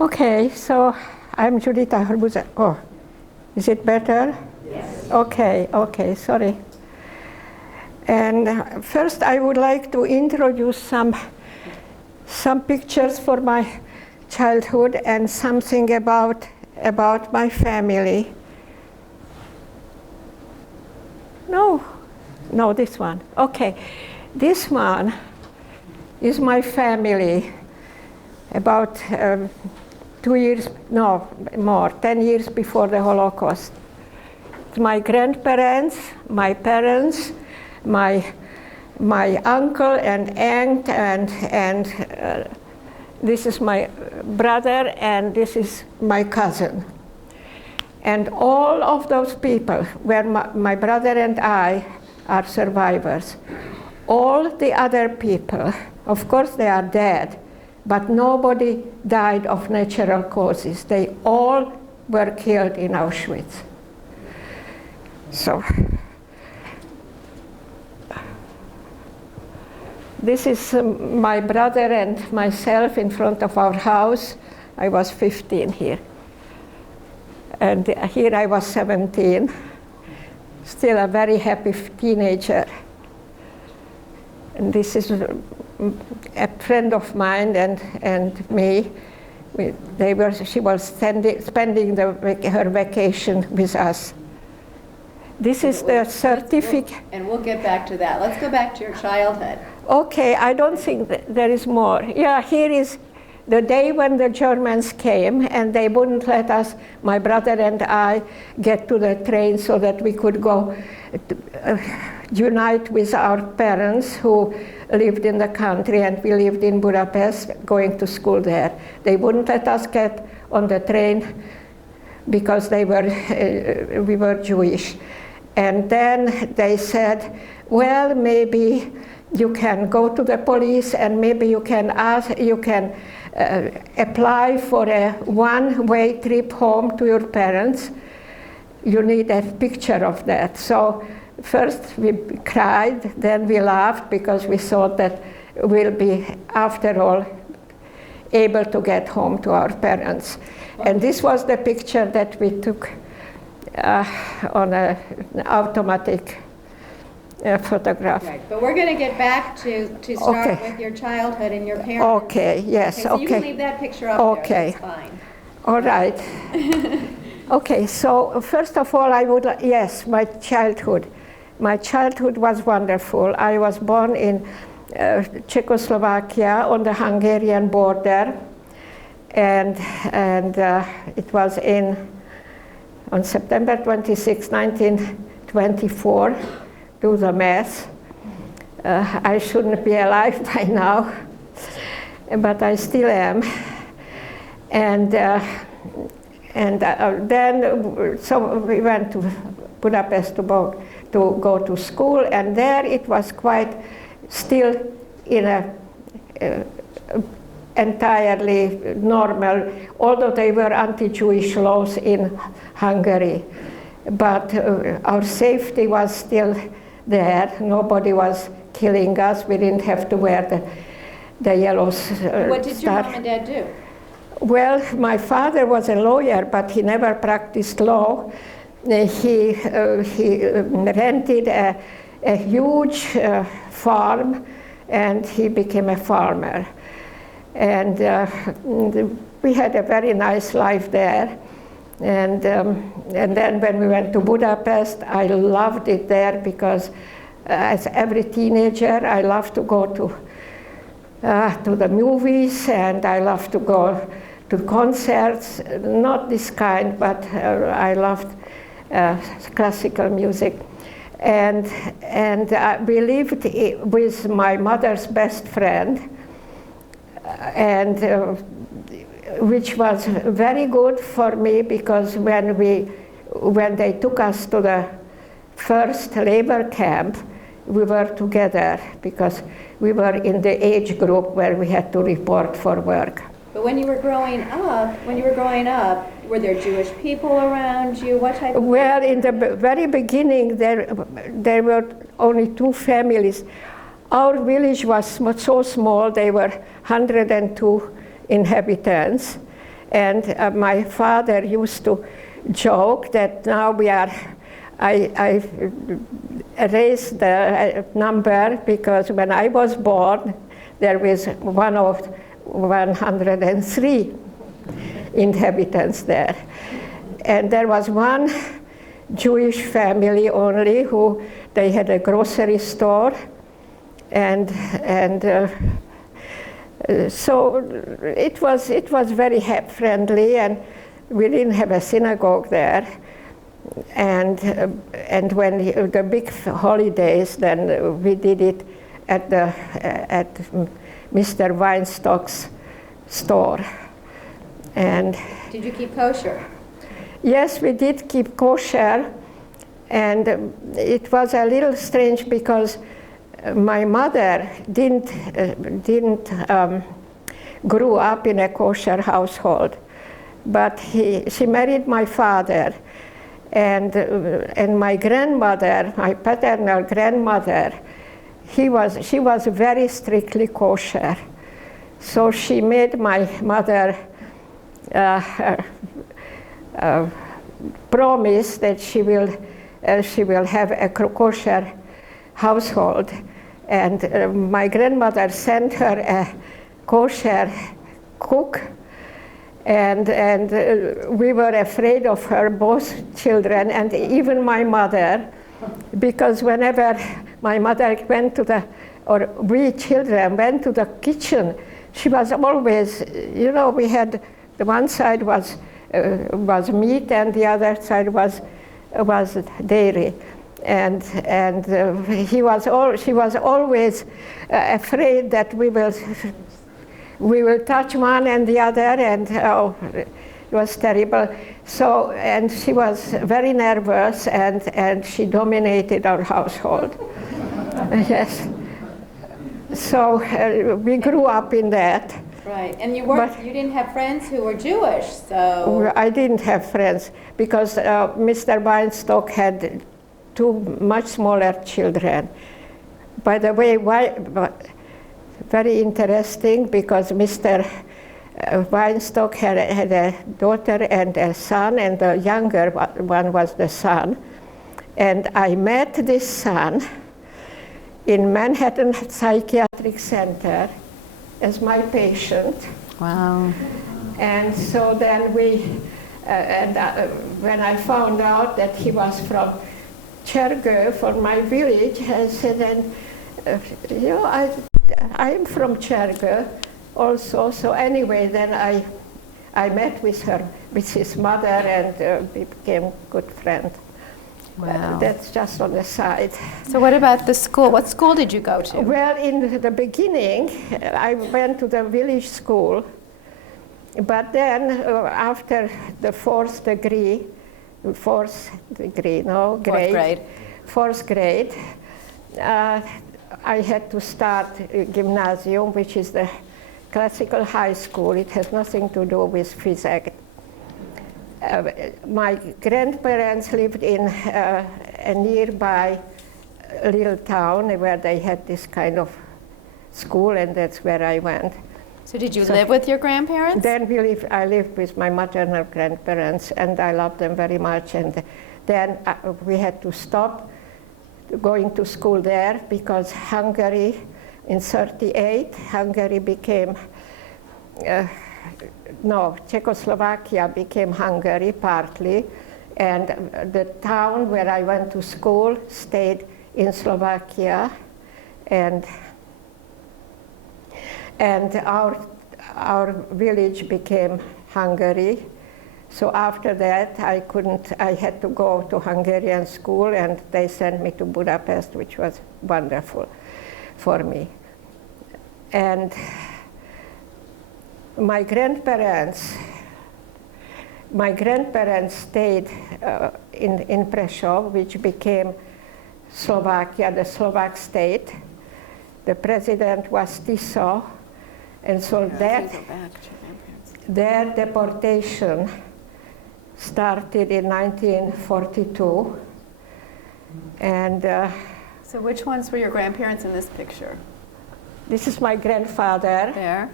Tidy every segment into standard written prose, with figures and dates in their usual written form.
Okay, so I'm Judith Hruza. Oh, is it better? Yes. Okay, sorry. And first I would like to introduce some pictures for my childhood and something about my family. No, this one. Okay, this one is my family. About 10 years before the Holocaust. My grandparents, my parents, my uncle and aunt, and this is my brother, and this is my cousin. And all of those people, where my brother and I are survivors. All the other people, of course they are dead, but nobody died of natural causes. They all were killed in Auschwitz. So, this is my brother and myself in front of our house. I was 15 here. And here I was 17, still a very happy teenager. And this is a friend of mine and me. She was spending her vacation with us. This is the certificate. And we'll get back to that. Let's go back to your childhood. Okay, I don't think there is more. Yeah, here is the day when the Germans came and they wouldn't let us, my brother and I, get to the train so that we could go unite with our parents who lived in the country, and we lived in Budapest, going to school there. They wouldn't let us get on the train because we were Jewish. And then they said, well, maybe you can go to the police and maybe you can apply for a one-way trip home to your parents. You need a picture of that. So first we cried, then we laughed because we thought that we'll be, after all, able to get home to our parents. And this was the picture that we took on an automatic photograph. Right, but we're going to get back to start with your childhood and your parents. Okay, yes, so you can leave that picture up there, that's fine. All right. Okay, so first of all, yes, my childhood. My childhood was wonderful. I was born in Czechoslovakia on the Hungarian border, and it was on September 26, 1924. Do the math. I shouldn't be alive by now, but I still am. And then so we went to Budapest to go to school, and there it was quite still in a entirely normal, although they were anti-Jewish laws in Hungary. But our safety was still there. Nobody was killing us. We didn't have to wear the yellow star. What did your mom and dad do? Well, my father was a lawyer, but he never practiced law. He rented a huge farm, and he became a farmer. And we had a very nice life there. And then when we went to Budapest, I loved it there because as every teenager, I loved to go to the movies, and I loved to go to concerts, not this kind, but I loved classical music. And we lived with my mother's best friend, and which was very good for me because when they took us to the first labor camp, we were together because we were in the age group where we had to report for work. But when you were growing up, were there Jewish people around you? What type of? Well, in the very beginning, there were only two families. Our village was so small, there were 102 inhabitants, And my father used to joke that now I raised the number because when I was born, there was 103 inhabitants there. And there was one Jewish family only who, they had a grocery store, and so it was very friendly, and we didn't have a synagogue there. And when the big holidays, then we did it at Mr. Weinstock's store. And did you keep kosher? Yes, we did keep kosher, and it was a little strange because my mother didn't grew up in a kosher household, but she married my father, and my grandmother, my paternal grandmother, she was very strictly kosher, so she made my mother promise that she will have a kosher household, and my grandmother sent her a kosher cook, and we were afraid of her, both children and even my mother, because whenever my mother went to or we children went to the kitchen, she was always, we had, the one side was meat and the other side was dairy, and she was always afraid that we will touch one and the other, and it was terrible. So, and she was very nervous, and she dominated our household. Yes. So we grew up in that. Right, and you didn't have friends who were Jewish, so. I didn't have friends because Mr. Weinstock had two much smaller children. By the way, very interesting, because Mr. Weinstock had a daughter and a son, and the younger one was the son. And I met this son in Manhattan Psychiatric Center as my patient. Wow. And so then when I found out that he was from Chergö, from my village, I said, I am from Chergö also. So anyway, then I met with his mother, and we became good friends. Wow. That's just on the side. So what about the school? What school did you go to? Well, in the beginning, I went to the village school, but then after the fourth grade, I had to start gymnasium, which is the classical high school. It has nothing to do with physics. My grandparents lived in a nearby little town where they had this kind of school, and that's where I went. So did you live with your grandparents? Then I lived with my maternal grandparents, and I loved them very much. And then we had to stop going to school there because Hungary, in '38, Hungary became, Czechoslovakia became Hungary partly, and the town where I went to school stayed in Slovakia, and our village became Hungary. So after that, I had to go to Hungarian school, and they sent me to Budapest, which was wonderful for me. And my grandparents stayed in Prešov, which became Slovakia, the Slovak state. The president was Tiso, and so their deportation started in 1942. And so which ones were your grandparents in this picture? this is my grandfather. There.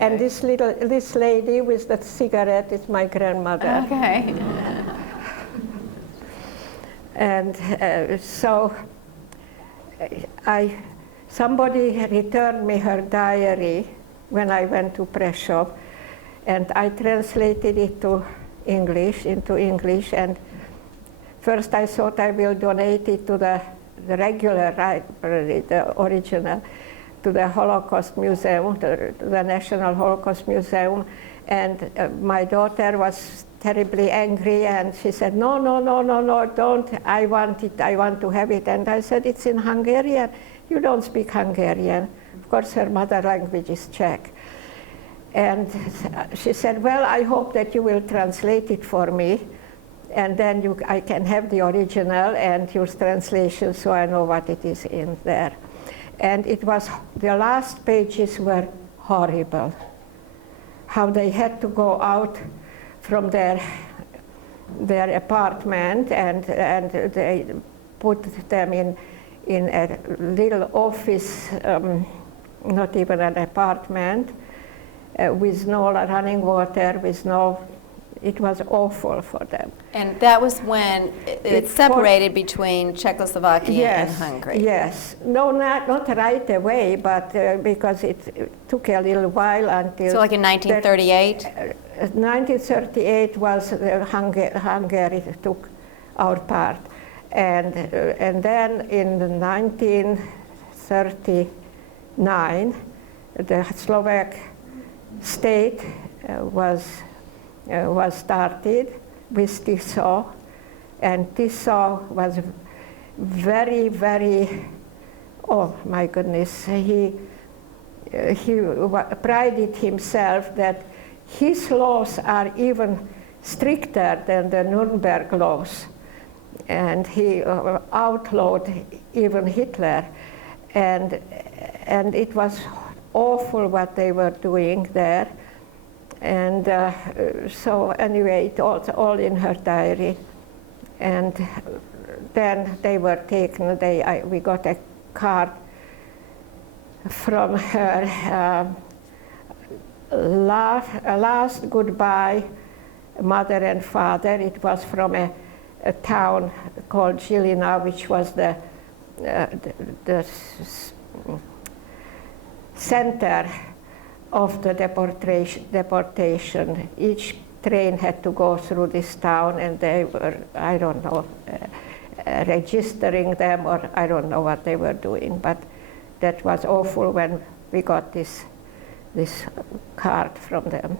And this lady with the cigarette is my grandmother. Okay. And so somebody returned me her diary when I went to Prešov, and I translated it into English, and first I thought I will donate it to the regular library, the original, to the Holocaust Museum, to the National Holocaust Museum, and my daughter was terribly angry, and she said, no, don't, I want it, I want to have it. And I said, it's in Hungarian, you don't speak Hungarian. Of course, her mother language is Czech. And she said, well, I hope that you will translate it for me, and then I can have the original and your translation so I know what it is in there. And it was, the last pages were horrible. How they had to go out from their apartment, and they put them in a little office, not even an apartment, with no running water, it was awful for them. And that was when it separated between Czechoslovakia and Hungary. Yes. No, not right away, but because it took a little while until... So like in 1938? 1938 was Hungary took our part. And then in 1939, the Slovak state was started with Tiso, and Tiso was very, very, oh my goodness, he prided himself that his laws are even stricter than the Nuremberg laws, and he outlawed even Hitler, and it was awful what they were doing there. And so anyway, it was all in her diary. And then they were taken, we got a card from her, last goodbye, mother and father. It was from a town called Žilina, which was the center of the deportation. Each train had to go through this town, and they were, I don't know, registering them, or I don't know what they were doing, but that was awful when we got this card from them.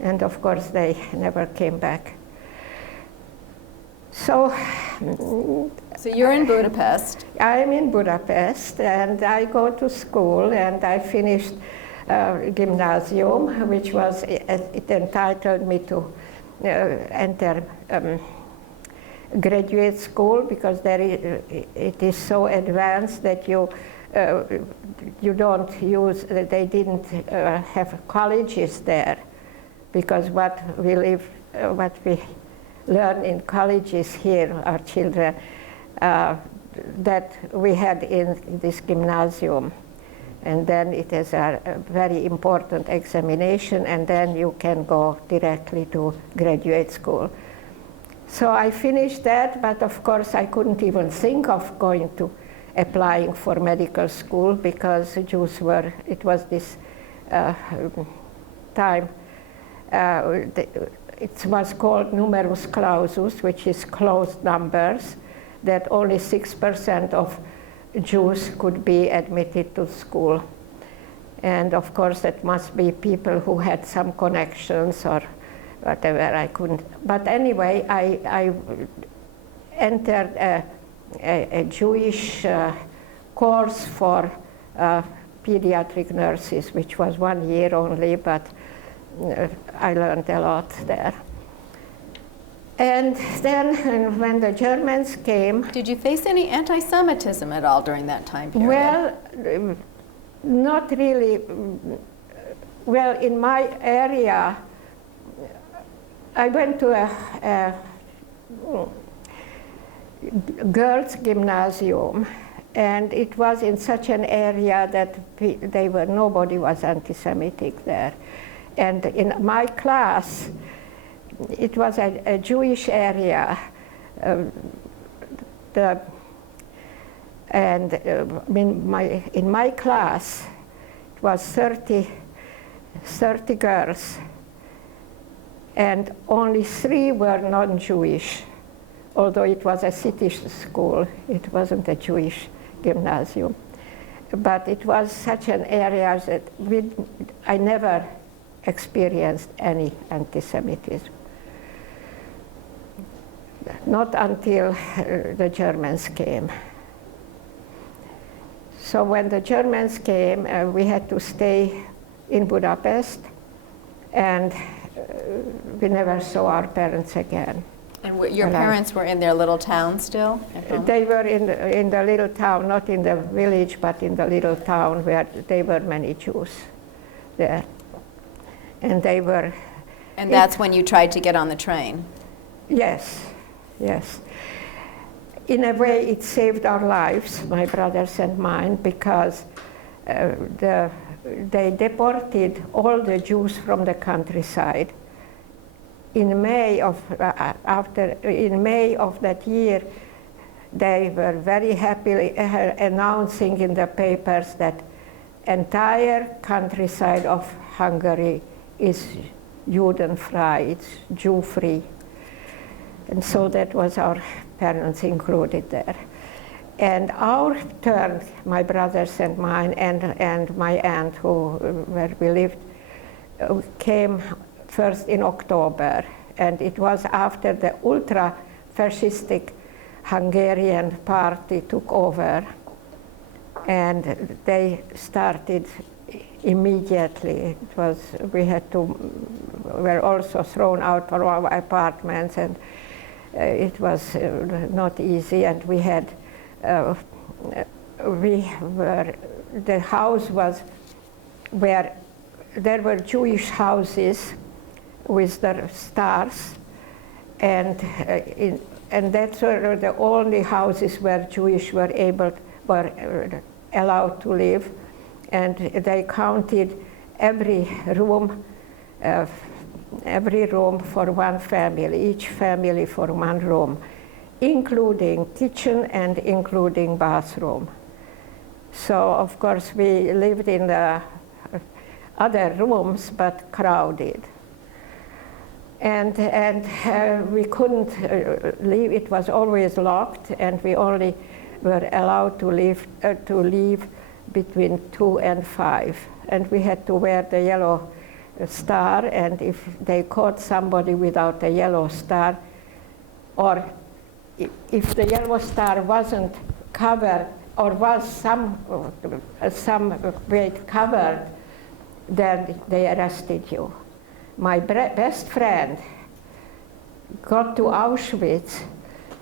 And of course they never came back. So you're in Budapest. I'm in Budapest, and I go to school, and I finished gymnasium, which was, it entitled me to enter graduate school, because it is so advanced that you don't use, they didn't have colleges there, because what we learn in colleges here, our children, that we had in this gymnasium. And then it is a very important examination, and then you can go directly to graduate school. So I finished that, but of course I couldn't even think of applying for medical school, because Jews were, it was this time, it was called numerus clausus, which is closed numbers, that only 6% of Jews could be admitted to school. And of course that must be people who had some connections or whatever. I couldn't, but anyway, I entered a Jewish course for pediatric nurses, which was 1 year only, but I learned a lot there. And then when the Germans came... Did you face any anti-Semitism at all during that time period? Well, not really. Well, in my area, I went to a girls' gymnasium, And it was in such an area that nobody was anti-Semitic there. And in my class, it was a Jewish area. In my class, it was 30 girls, and only 3 were non-Jewish, although it was a city school. It wasn't a Jewish gymnasium. But it was such an area that I never experienced any anti-Semitism. Not until the Germans came. So when the Germans came, we had to stay in Budapest, and we never saw our parents again. And your parents were in their little town still? They were in the little town, not in the village, but in the little town where there were many Jews there. And they were... And that's when you tried to get on the train? Yes, yes. In a way, it saved our lives, my brothers and mine, because they deported all the Jews from the countryside. In May of that year, they were very happily announcing in the papers that entire countryside of Hungary is Judenfrei, it's Jew-free. And so that was our parents included there. And our turn, my brothers and mine, and my aunt, where we lived, came first in October, and it was after the ultra-fascistic Hungarian party took over, and they started immediately. We were also thrown out from our apartments, and it was not easy, and the house was where there were Jewish houses with the stars, and that's were the only houses where Jewish were allowed to live, and they counted every room for one family, each family for one room, including kitchen and including bathroom. So of course we lived in the other rooms, but crowded. And we couldn't leave, it was always locked, and we only were allowed to leave between 2 and 5. And we had to wear the yellow star, and if they caught somebody without a yellow star, or if the yellow star wasn't covered, or was some way covered, then they arrested you. My best friend got to Auschwitz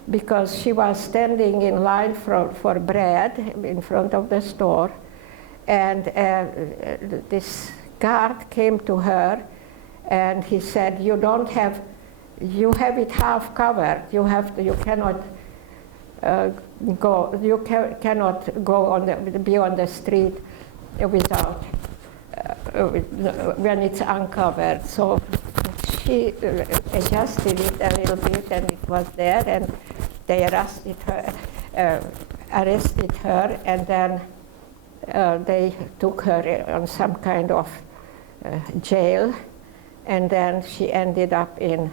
because she was standing in line for bread in front of the store, and this guard came to her, and he said, you have it half covered. You cannot be on the street without when it's uncovered. So she adjusted it a little bit, and it was there, and they arrested her, and then they took her on some kind of jail, and then she ended up in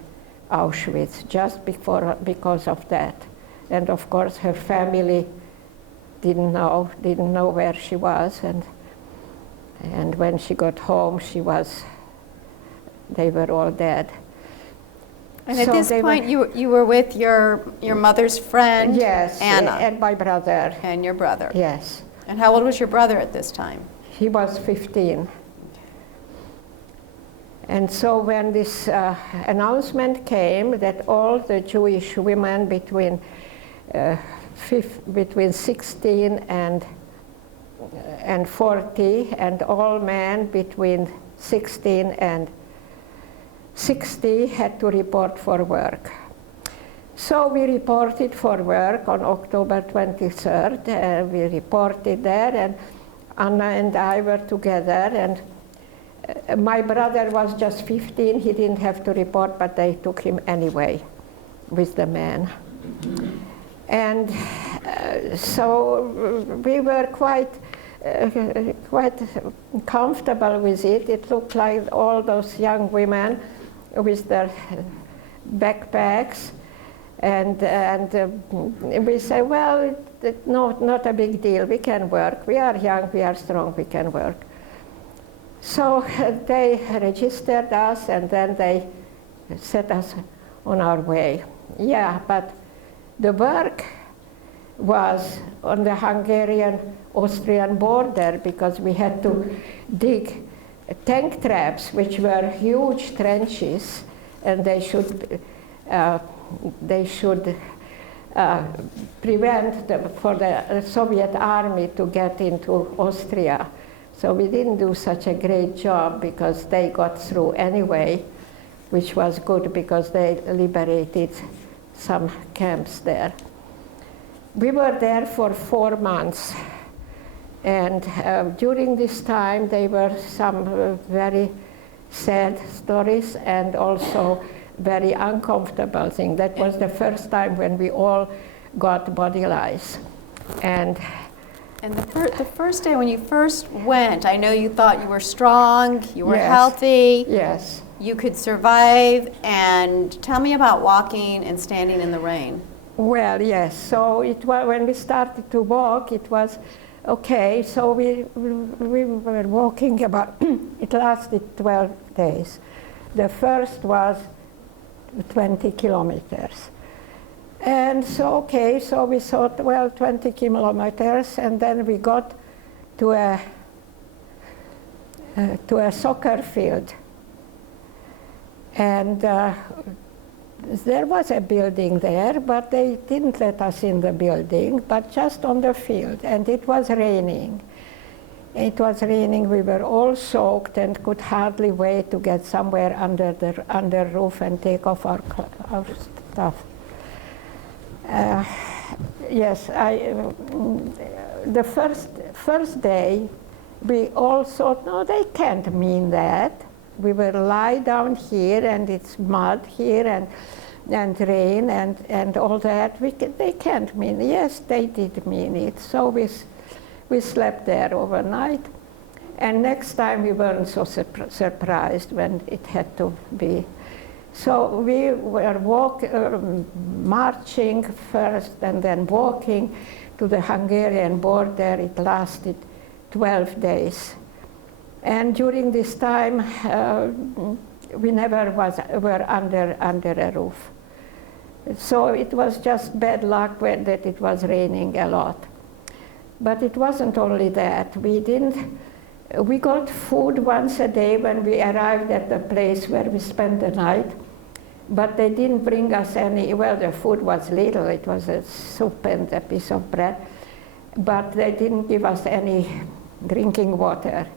Auschwitz just because of that. And of course her family didn't know where she was, and when she got home, they were all dead. And at this point, you were with your mother's friend, yes, Anna, and my brother, and your brother. Yes. And how old was your brother at this time? He was 15. And so when this announcement came that all the Jewish women between 16 and 40, and all men between 16 and 60 had to report for work. So we reported for work on October 23rd. We reported there, and Anna and I were together, and my brother was just 15. He didn't have to report, but they took him anyway with the men. And so we were quite comfortable with it. It looked like all those young women with their backpacks, and we said, well, not a big deal. We can work. We are young. We are strong. We can work. So they registered us, and then they set us on our way. Yeah, but the work was on the Hungarian-Austrian border, because we had to dig tank traps, which were huge trenches, and they should prevent for the Soviet army to get into Austria. So we didn't do such a great job, because they got through anyway, which was good because they liberated some camps there. We were there for 4 months, and during this time there were some very sad stories and also very uncomfortable things. That was the first time when we all got body lice. And the first day when you first went, I know you thought you were strong, you were yes, healthy. Yes. You could survive, and tell me about walking and standing in the rain. Well, yes. So it was, when we started to walk, it was okay. So we were walking about, it lasted 12 days. The first was 20 kilometers. And so, okay, so we thought, well, 20 kilometers, and then we got to a soccer field. And there was a building there, but they didn't let us in the building, but just on the field, and it was raining. It was raining, we were all soaked and could hardly wait to get somewhere under roof and take off our stuff. Yes, the first day, we all thought, no, they can't mean that. We will lie down here, and it's mud here, and rain, and all that. They can't mean it. Yes, they did mean it. So we slept there overnight, and next time we weren't so surprised when it had to be. So we were marching first, and then walking to the Hungarian border. It lasted 12 days. And during this time, we never were under a roof. So it was just bad luck that it was raining a lot. But it wasn't only that. We got food once a day when we arrived at the place where we spent the night, but they didn't bring us any. Well, the food was little. It was a soup and a piece of bread, but they didn't give us any drinking water.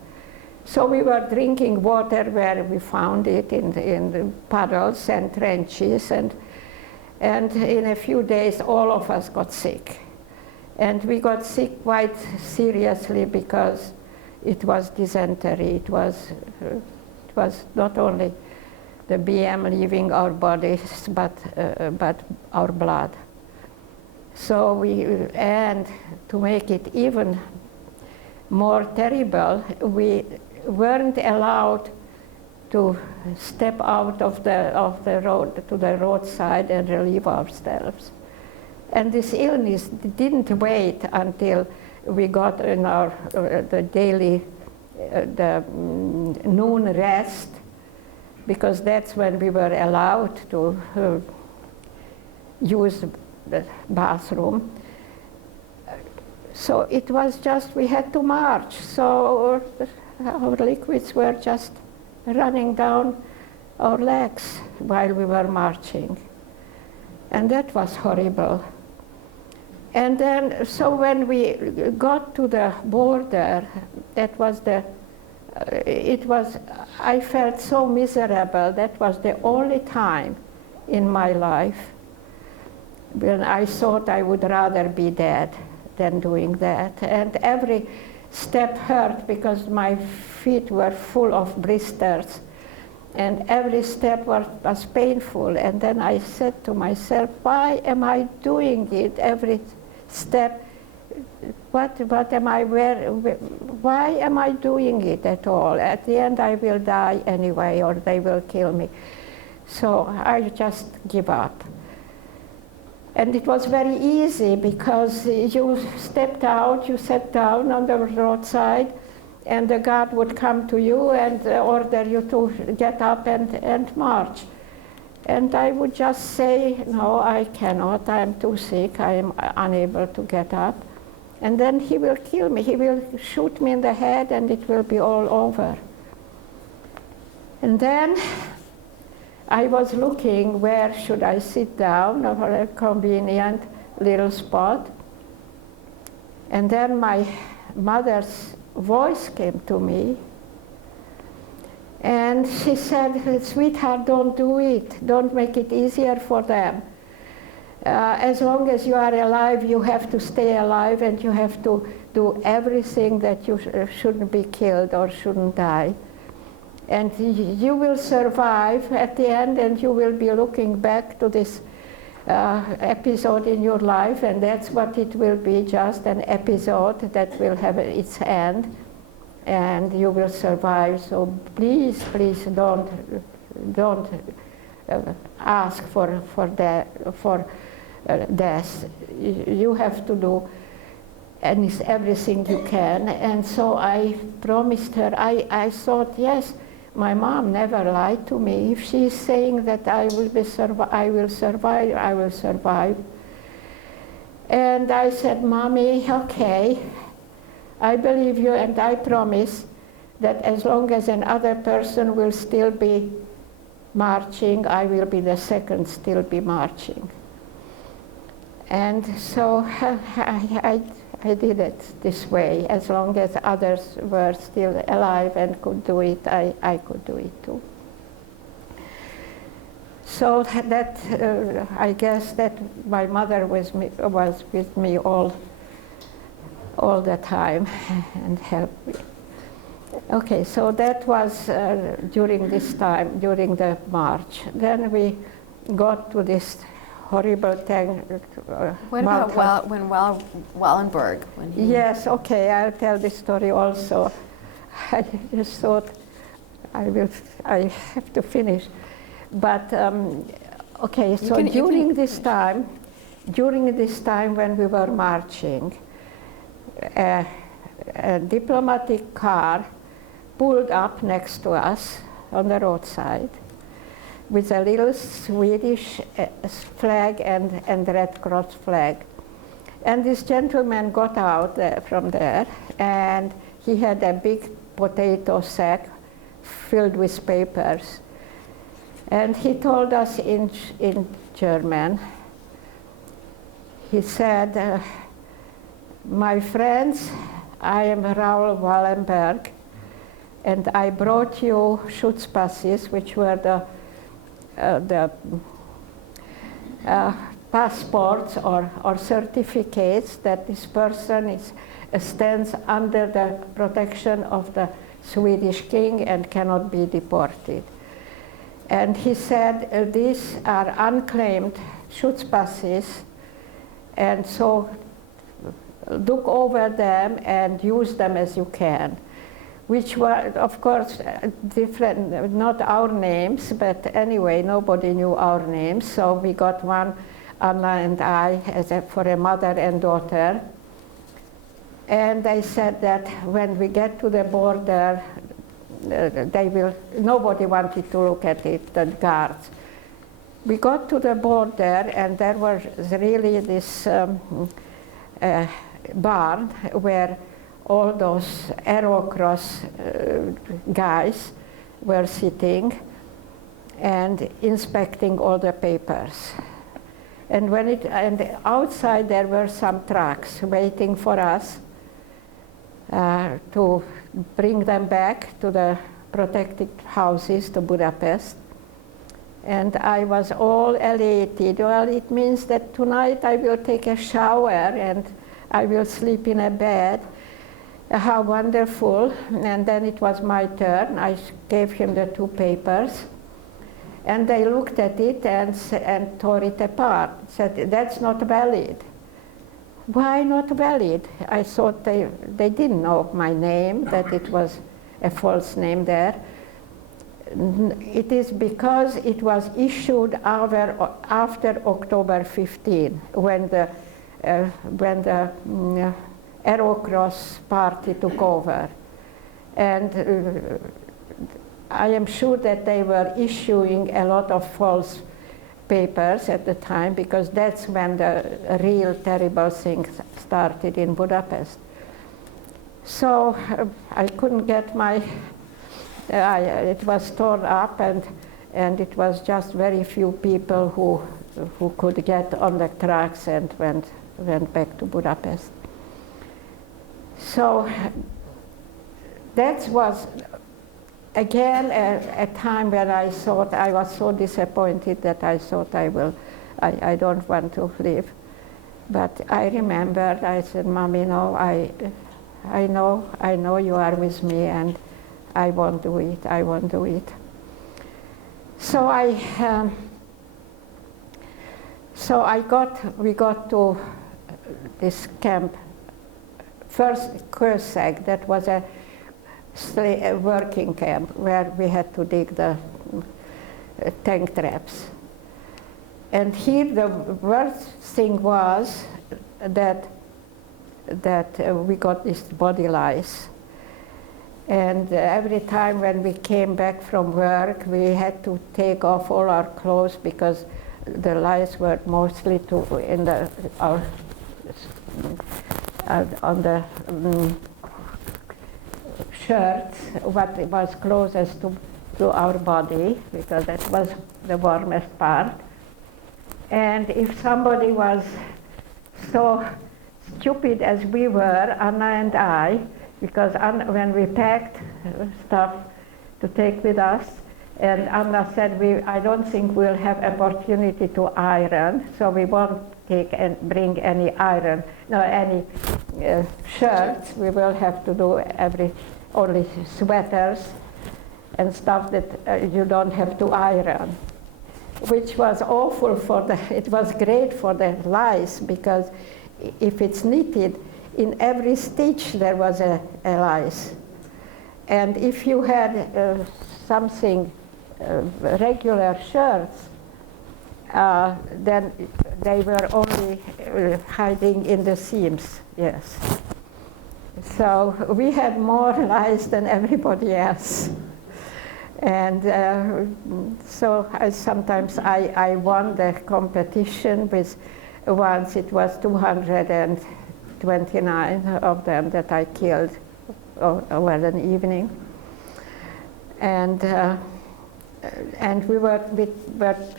So we were drinking water where we found it in the puddles and trenches, and in a few days all of us got sick. And we got sick quite seriously because it was dysentery. It was not only the BM leaving our bodies, but our blood. So and to make it even more terrible, we weren't allowed to step out of the road to the roadside and relieve ourselves. And this illness didn't wait until we got in our the daily noon rest, because that's when we were allowed to use the bathroom. So it was just, we had to march. So our liquids were just running down our legs while we were marching. And that was horrible. And then, so when we got to the border, that was I felt so miserable. That was the only time in my life when I thought I would rather be dead than doing that. And every step hurt because my feet were full of blisters. And every step was painful. And then I said to myself, why am I doing it? Every step, what am I, why am I doing it at all? At the end I will die anyway, or they will kill me. So I just give up. And it was very easy because you stepped out, you sat down on the roadside, and the guard would come to you and order you to get up and march. And I would just say, no, I cannot, I am too sick, I am unable to get up. And then he will kill me, he will shoot me in the head and it will be all over. And then I was looking where should I sit down for a convenient little spot. And then my mother's voice came to me. And she said, sweetheart, don't do it. Don't make it easier for them. As long as you are alive, you have to stay alive and you have to do everything that you shouldn't be killed or shouldn't die. And you will survive at the end, and you will be looking back to this episode in your life, and that's what it will be, just an episode that will have its end, and you will survive. So please, please don't ask for death. You have to do everything you can. And so I promised her. I thought, yes, my mom never lied to me. If she's saying that I will survive, I will survive. And I said, Mommy, okay, I believe you, and I promise that as long as another person will still be marching, I will be the second still be marching. And so I did it this way. As long as others were still alive and could do it, I could do it too. So that I guess that my mother was with me all the time and helped me. Okay, so that was during this time, during the march. Then we got to this horrible thing. What about when Wallenberg? When he... Yes, okay, I'll tell this story also. I just thought I have to finish. But okay, so during this time when we were marching, a diplomatic car pulled up next to us on the roadside with a little Swedish flag and Red Cross flag. And this gentleman got out from there, and he had a big potato sack filled with papers. And he told us in German, he said, my friends, I am Raoul Wallenberg, and I brought you Schutzpasses, which were the passports or certificates that this person stands under the protection of the Swedish king and cannot be deported. And he said, these are unclaimed Schutzpasses, and so look over them and use them as you can. Which were, of course, different, not our names, but anyway, nobody knew our names, so we got one, Anna and I, for a mother and daughter. And they said that when we get to the border, nobody wanted to look at it, the guards. We got to the border, and there was really this barn where all those Aerocross guys were sitting and inspecting all the papers. And outside there were some trucks waiting for us to bring them back to the protected houses to Budapest. And I was all elated. Well, it means that tonight I will take a shower and I will sleep in a bed. How wonderful. And then it was my turn. I gave him the 2 papers. And they looked at it and tore it apart. Said, that's not valid. Why not valid? I thought they didn't know my name, that it was a false name there. It is because it was issued after October 15, when the Aerocross party took over. And I am sure that they were issuing a lot of false papers at the time, because that's when the real terrible things started in Budapest. So I couldn't get my, it was torn up, and it was just very few people who could get on the tracks and went back to Budapest. So that was again a time when I thought, I was so disappointed that I thought I don't want to live. But I remembered, I said, Mommy, no, I know you are with me, and I won't do it, I won't do it. So we got to this camp, first Kőszeg, that was a working camp where we had to dig the tank traps. And here the worst thing was that we got these body lice. And every time when we came back from work, we had to take off all our clothes, because the lice were mostly on the shirts, what was closest to our body, because that was the warmest part. And if somebody was so stupid as we were, Anna and I, because when we packed stuff to take with us, and Anna said, I don't think we'll have opportunity to iron, so we won't take and bring any shirts. We will have to do only sweaters and stuff that you don't have to iron, which was awful it was great for the lice, because if it's knitted, in every stitch there was a lice. And if you had something, regular shirts, then they were only hiding in the seams, yes. So we had more lice than everybody else. And so sometimes I won the competition with, once it was 229 of them that I killed over an evening. And we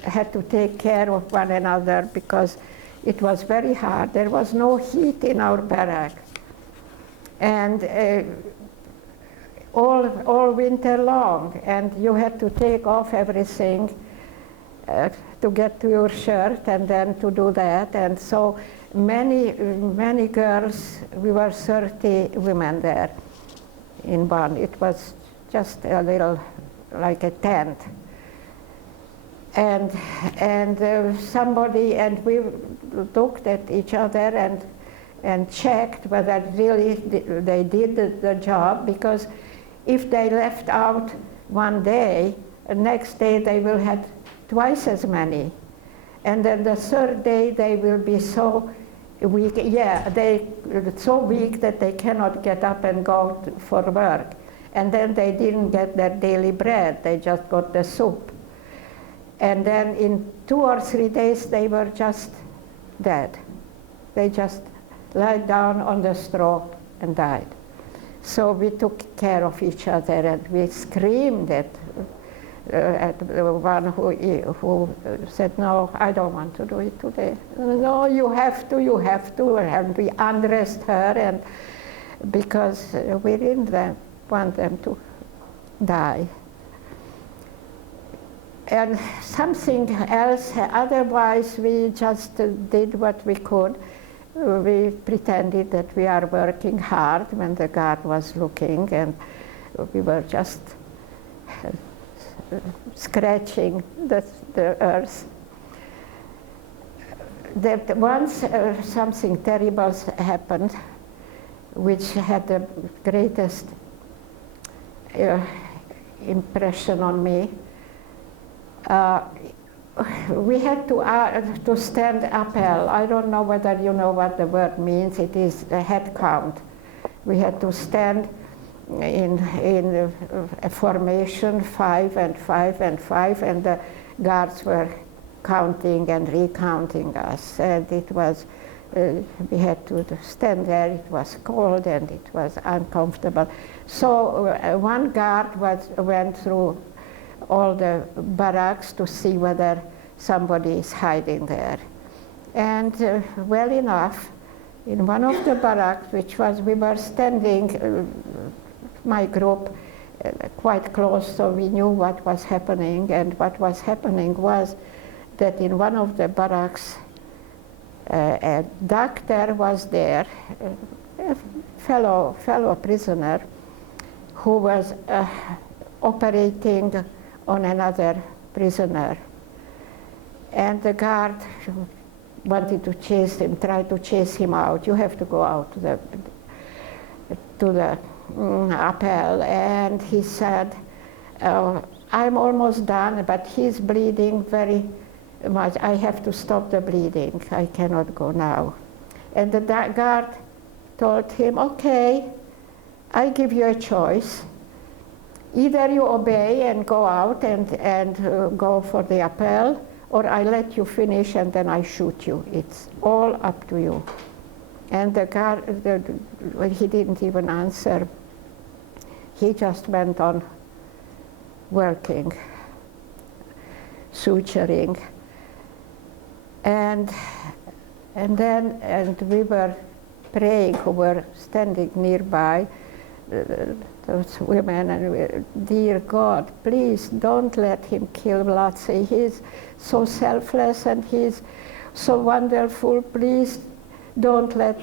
had to take care of one another, because it was very hard. There was no heat in our barrack. And all winter long, and you had to take off everything to get to your shirt, and then to do that. And so many girls, we were 30 women there in Bonn. It was just a little, like a tent. And we looked at each other and checked whether really they did the job, because if they left out one day, the next day they will have twice as many. And then the third day they will be so weak, so weak that they cannot get up and go for work. And then they didn't get their daily bread, they just got the soup. And then in 2 or 3 days they were just dead. They just lied down on the straw and died. So we took care of each other, and we screamed at the one who said, no, I don't want to do it today. No, you have to. And we undressed her, and because we didn't want them to die. and something else. Otherwise, we just did what we could. We pretended that we are working hard when the guard was looking, and we were just scratching the earth. That once something terrible happened, which had the greatest impression on me. We had to stand appel. I don't know whether you know what the word means. It is a head count. We had to stand in a formation, 5 and 5 and 5, and the guards were counting and recounting us. And it was, we had to stand there. It was cold and it was uncomfortable. So one guard went through all the barracks to see whether somebody is hiding there. And well enough, in one of the barracks, we were standing, my group, quite close, so we knew what was happening. And what was happening was that in one of the barracks, a doctor was there, a fellow prisoner, who was operating on another prisoner. And the guard wanted to chase him, tried to chase him out. You have to go out to the appel. And he said, I'm almost done, but he's bleeding very much. I have to stop the bleeding. I cannot go now. And the guard told him, okay, I give you a choice. Either you obey and go out and go for the appel, or I let you finish and then I shoot you. It's all up to you. And the guard, he didn't even answer. He just went on working, suturing. And we were praying, who were standing nearby, those women, and dear God, please don't let him kill Marci. He's so selfless and he's so wonderful. Please don't let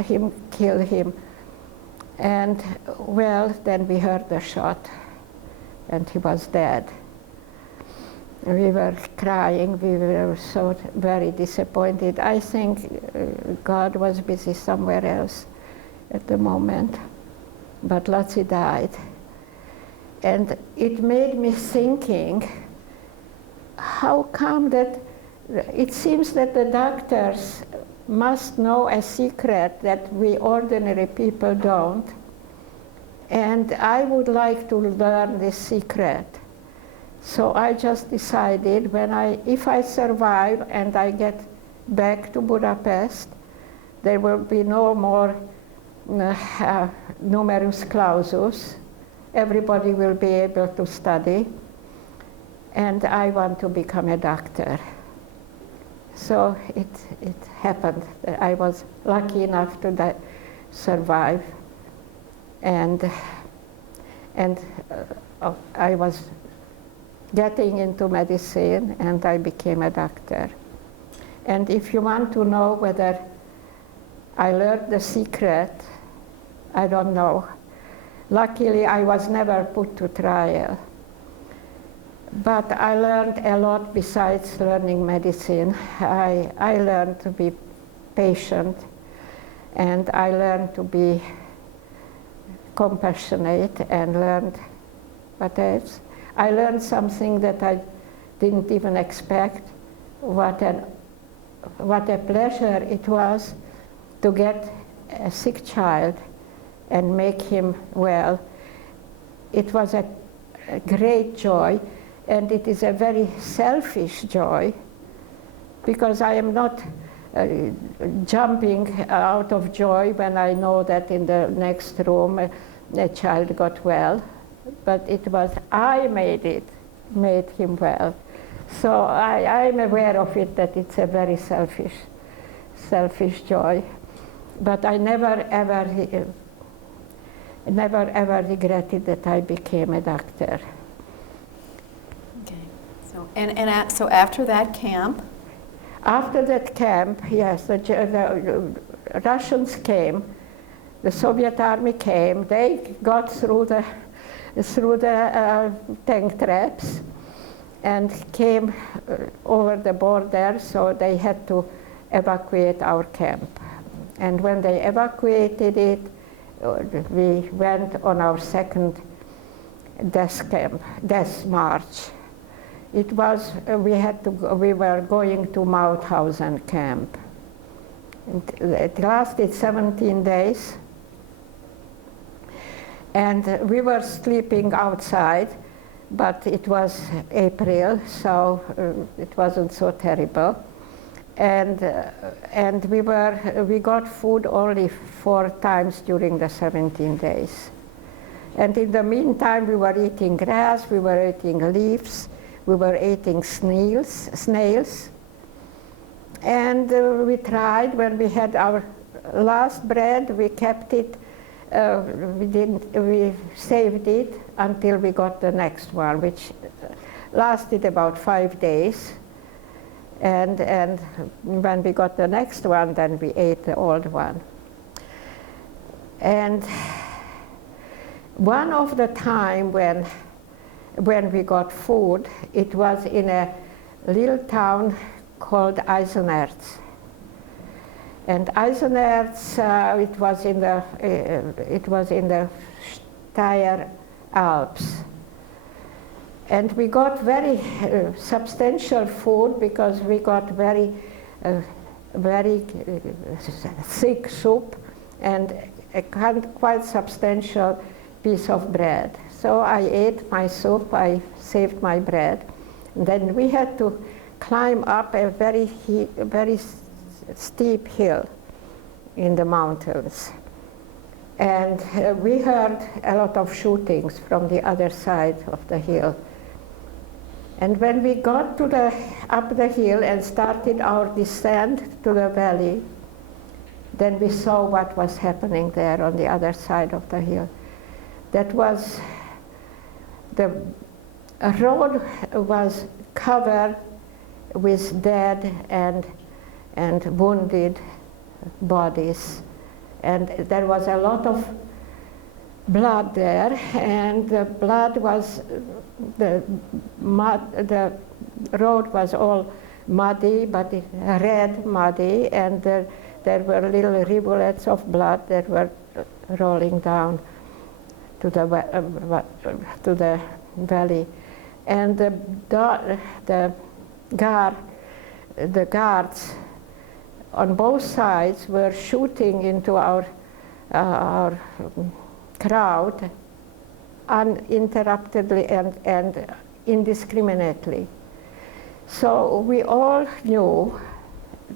him kill him. And well, then we heard the shot, and he was dead. We were crying. We were so very disappointed. I think God was busy somewhere else at the moment, but Marci died. And it made me thinking, how come that it seems that the doctors must know a secret that we ordinary people don't, and I would like to learn this secret. So I just decided, if I survive and I get back to Budapest, there will be no more numerus clausus. Everybody will be able to study, and I want to become a doctor. So it happened. I was lucky enough to survive, and I was getting into medicine, and I became a doctor. And if you want to know whether I learned the secret, I don't know. Luckily, I was never put to trial. But I learned a lot besides learning medicine. I learned to be patient, and I learned to be compassionate, and learned, what else? I learned something that I didn't even expect. What a pleasure it was to get a sick child and make him well. It was a great joy, and it is a very selfish joy, because I am not jumping out of joy when I know that in the next room a child got well, but it was I made him well. So I'm aware of it, that it's a very selfish joy. But I never ever regretted that I became a doctor. So after that camp? After that camp, yes, the Russians came, the Soviet army came, they got through the tank traps and came over the border, so they had to evacuate our camp. And when they evacuated it, we went on our second death march. It was, we were going to Mauthausen camp. And it lasted 17 days. And we were sleeping outside, but it was April, so it wasn't so terrible. And we got food only 4 times during the 17 days. And in the meantime, we were eating grass, we were eating leaves, we were eating snails. And we tried, when we had our last bread, we kept it, we saved it until we got the next one, which lasted about 5 days. And when we got the next one, then we ate the old one. And one of the time when we got food, it was in a little town called Eisenerz. And Eisenerz, it was in the Steyr Alps. And we got very substantial food because we got very thick soup and a quite substantial piece of bread. So I ate my soup, I saved my bread. And then we had to climb up a very steep hill in the mountains. And we heard a lot of shootings from the other side of the hill. And when we got up the hill and started our descent to the valley, then we saw what was happening there on the other side of the hill. That was, the road was covered with dead and wounded bodies. And there was a lot of blood there, and the blood was, the road was all muddy, but red muddy, and there were little rivulets of blood that were rolling down to the valley. And the guards on both sides were shooting into our crowd uninterruptedly and indiscriminately. So we all knew,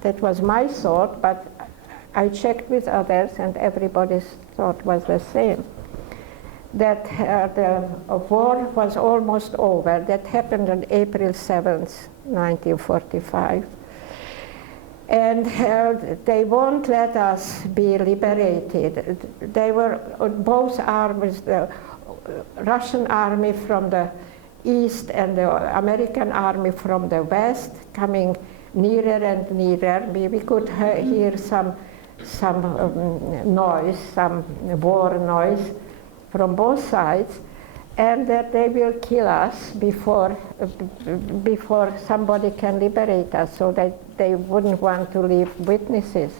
that was my thought, but I checked with others and everybody's thought was the same, that the war was almost over. That happened on April 7th, 1945. And they won't let us be liberated. They were on both armies, the Russian army from the east and the American army from the west, coming nearer and nearer. We could hear some noise, some war noise from both sides, and that they will kill us before somebody can liberate us, so that they wouldn't want to leave witnesses.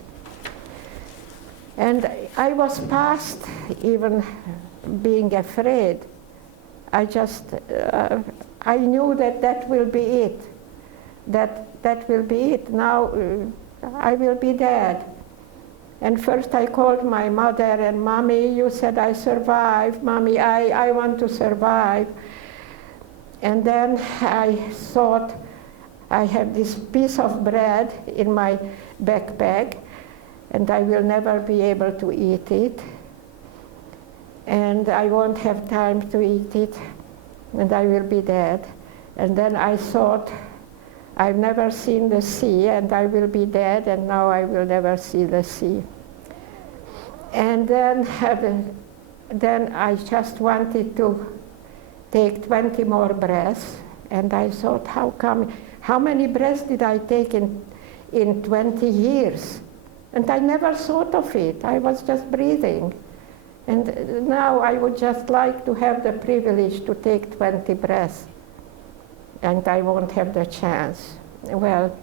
And I was past even being afraid. I knew that will be it. That will be it. Now I will be dead. And first I called my mother, and Mommy, you said I survived. Mommy, I want to survive. And then I thought, I have this piece of bread in my backpack, and I will never be able to eat it. And I won't have time to eat it, and I will be dead. And then I thought, I've never seen the sea, and I will be dead, and now I will never see the sea. And then I just wanted to take 20 more breaths, And I thought, how come, how many breaths did I take in 20 years? And I never thought of it. I was just breathing. And now I would just like to have the privilege to take 20 breaths. And I won't have the chance. Well,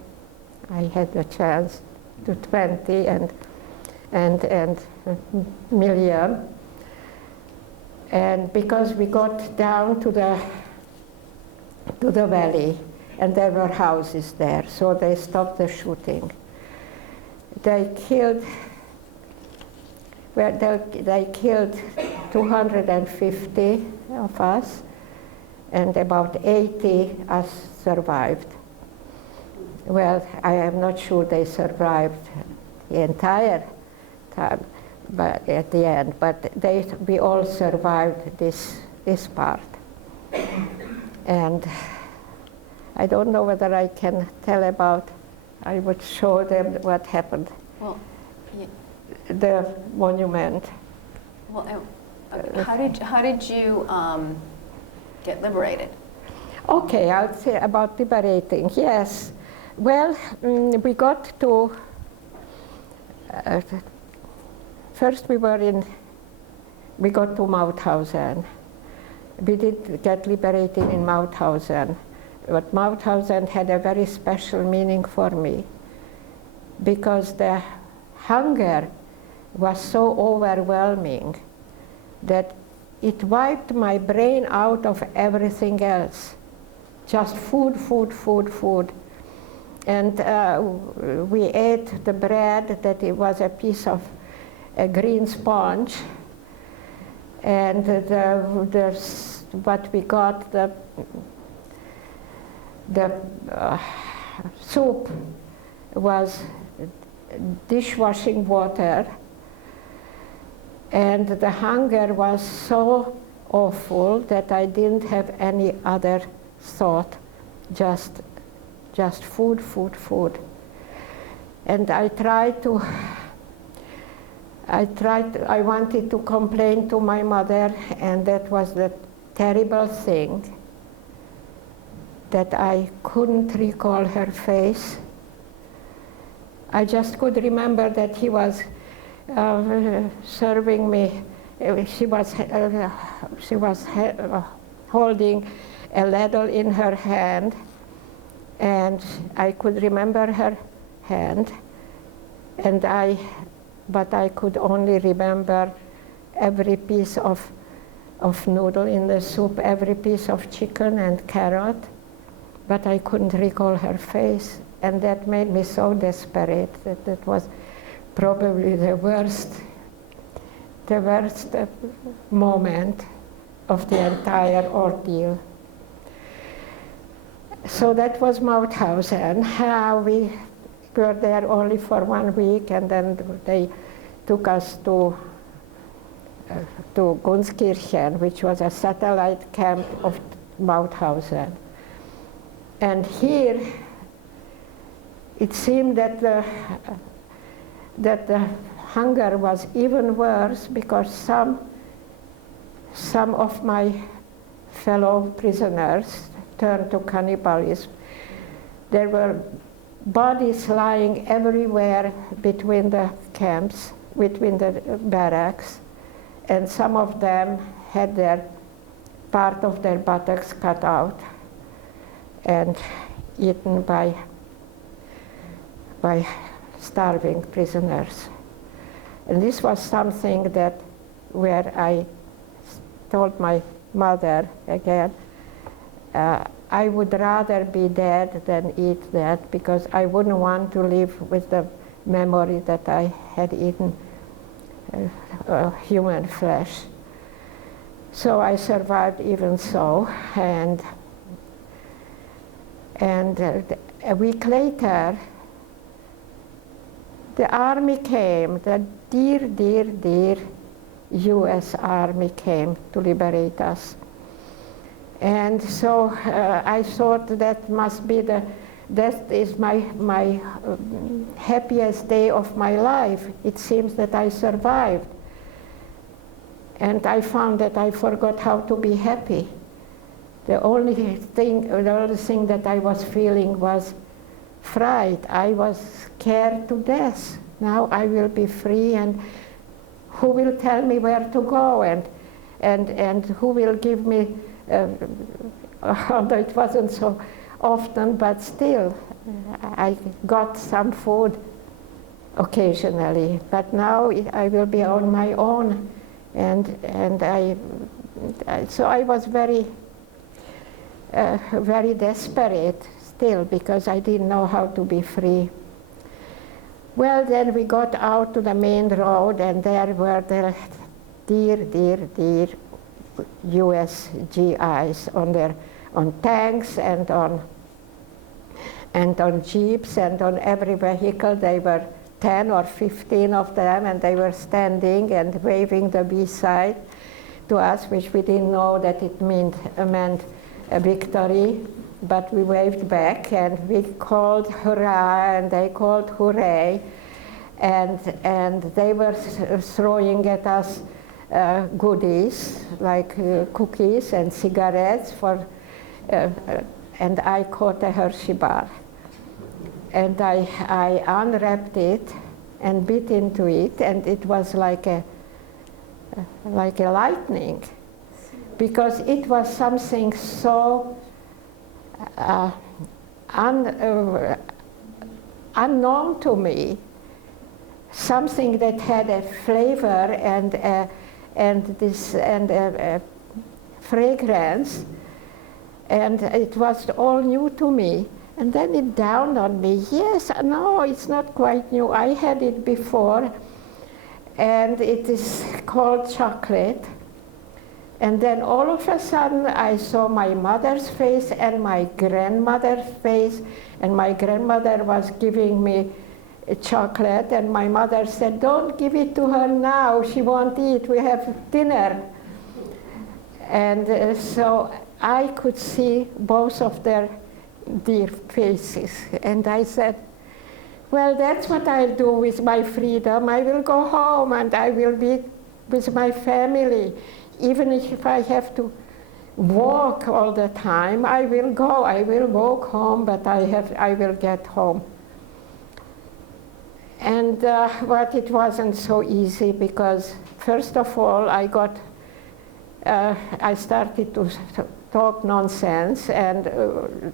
I had the chance to 20 and million. And because we got down to the valley, and there were houses there, so they stopped the shooting. They killed 250 of us, and about 80 us survived. Well, I am not sure they survived the entire time, but at the end, but we all survived this part. And I don't know whether I can tell about, I would show them what happened. Well, yeah. The monument. Well, how did you get liberated? Okay, I'll say about liberating, yes. Well, we got to, first we got to Mauthausen. We did get liberated in Mauthausen, but Mauthausen had a very special meaning for me because the hunger was so overwhelming that it wiped my brain out of everything else. Just food, food, food, food. And we ate the bread that it was a piece of a green sponge, and what we got, the soup was dishwashing water, and the hunger was so awful that I didn't have any other thought, just food, food, food. And I wanted to complain to my mother, and that was the terrible thing, that I couldn't recall her face. I just could remember that he was serving me. She was holding a ladle in her hand, and I could remember her hand, but I could only remember every piece of noodle in the soup, every piece of chicken and carrot, but I couldn't recall her face, and that made me so desperate that was probably the worst moment of the entire ordeal. So that was Mauthausen. We were there only for 1 week, and then they took us to Gunskirchen, which was a satellite camp of Mauthausen. And here, it seemed that the hunger was even worse because some of my fellow prisoners turned to cannibalism. There were bodies lying everywhere between the camps, between the barracks, and some of them had part of their buttocks cut out and eaten by starving prisoners. And this was something where I told my mother again, I would rather be dead than eat that, because I wouldn't want to live with the memory that I had eaten human flesh. So I survived even so, and a week later, the army came, the dear US Army came to liberate us. And so I thought that must be that is my happiest day of my life. It seems that I survived. And I found that I forgot how to be happy. The only thing that I was feeling was fright. I was scared to death. Now I will be free, and who will tell me where to go, and who will give me, although it wasn't so often, but still, I got some food occasionally. But now I will be on my own, so I was very desperate still, because I didn't know how to be free. Well, then we got out to the main road, and there were the dear US GIs on tanks and on jeeps and on every vehicle. They were 10 or 15 of them, and they were standing and waving the B-side to us, which we didn't know that it meant a victory, but we waved back, and we called hurrah, and they called hooray, and they were throwing at us goodies like cookies and cigarettes and I caught a Hershey bar, and I unwrapped it and bit into it, and it was like a lightning, because it was something so unknown to me, something that had a flavor and fragrance, and it was all new to me. And then it dawned on me, yes, no, it's not quite new. I had it before, and it is called chocolate. And then all of a sudden I saw my mother's face and my grandmother's face, and my grandmother was giving me chocolate, and my mother said, don't give it to her now, she won't eat, we have dinner. And so I could see both of their dear faces, and I said, well, that's what I'll do with my freedom. I will go home and I will be with my family. Even if I have to walk all the time, I will go. I will walk home, but I will get home. And but it wasn't so easy, because first of all I started to talk nonsense, and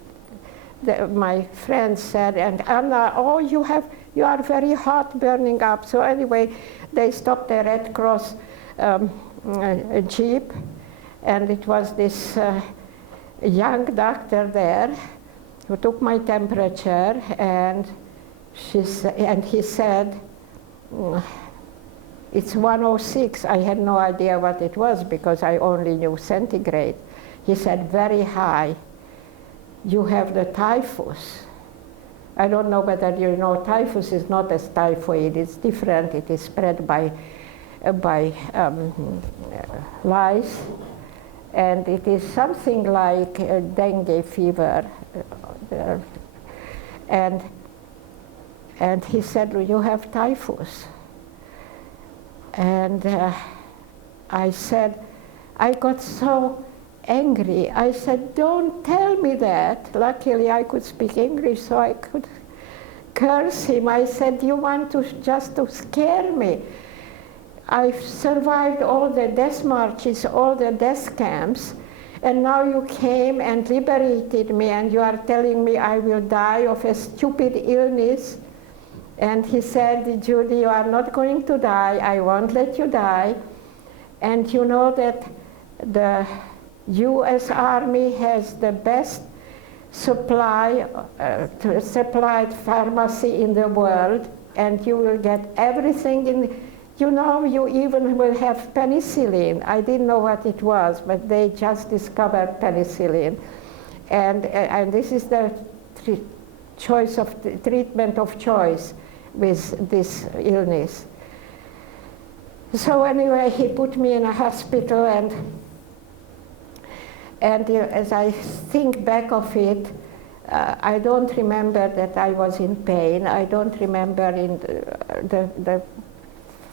my friends said, and Anna, oh, you are very hot, burning up. So anyway, they stopped a Red Cross a jeep, and it was this young doctor there who took my temperature, and he said, it's 106. I had no idea what it was, because I only knew centigrade. He said, very high. You have the typhus. I don't know whether you know, typhus is not as typhoid, it's different. It is spread by lice, and it is something like dengue fever. And he said, you have typhus. And I said, I got so angry. I said, don't tell me that. Luckily I could speak English, so I could curse him. I said, you want just to scare me. I've survived all the death marches, all the death camps, and now you came and liberated me, and you are telling me I will die of a stupid illness. And he said, Judy, you are not going to die. I won't let you die. And you know that the US Army has the best supplied pharmacy in the world, and you will get everything in. You know, you even will have penicillin. I didn't know what it was, but they just discovered penicillin. And this is the treatment of choice with this illness. So anyway, he put me in a hospital, and as I think back of it, I don't remember that I was in pain. I don't remember in the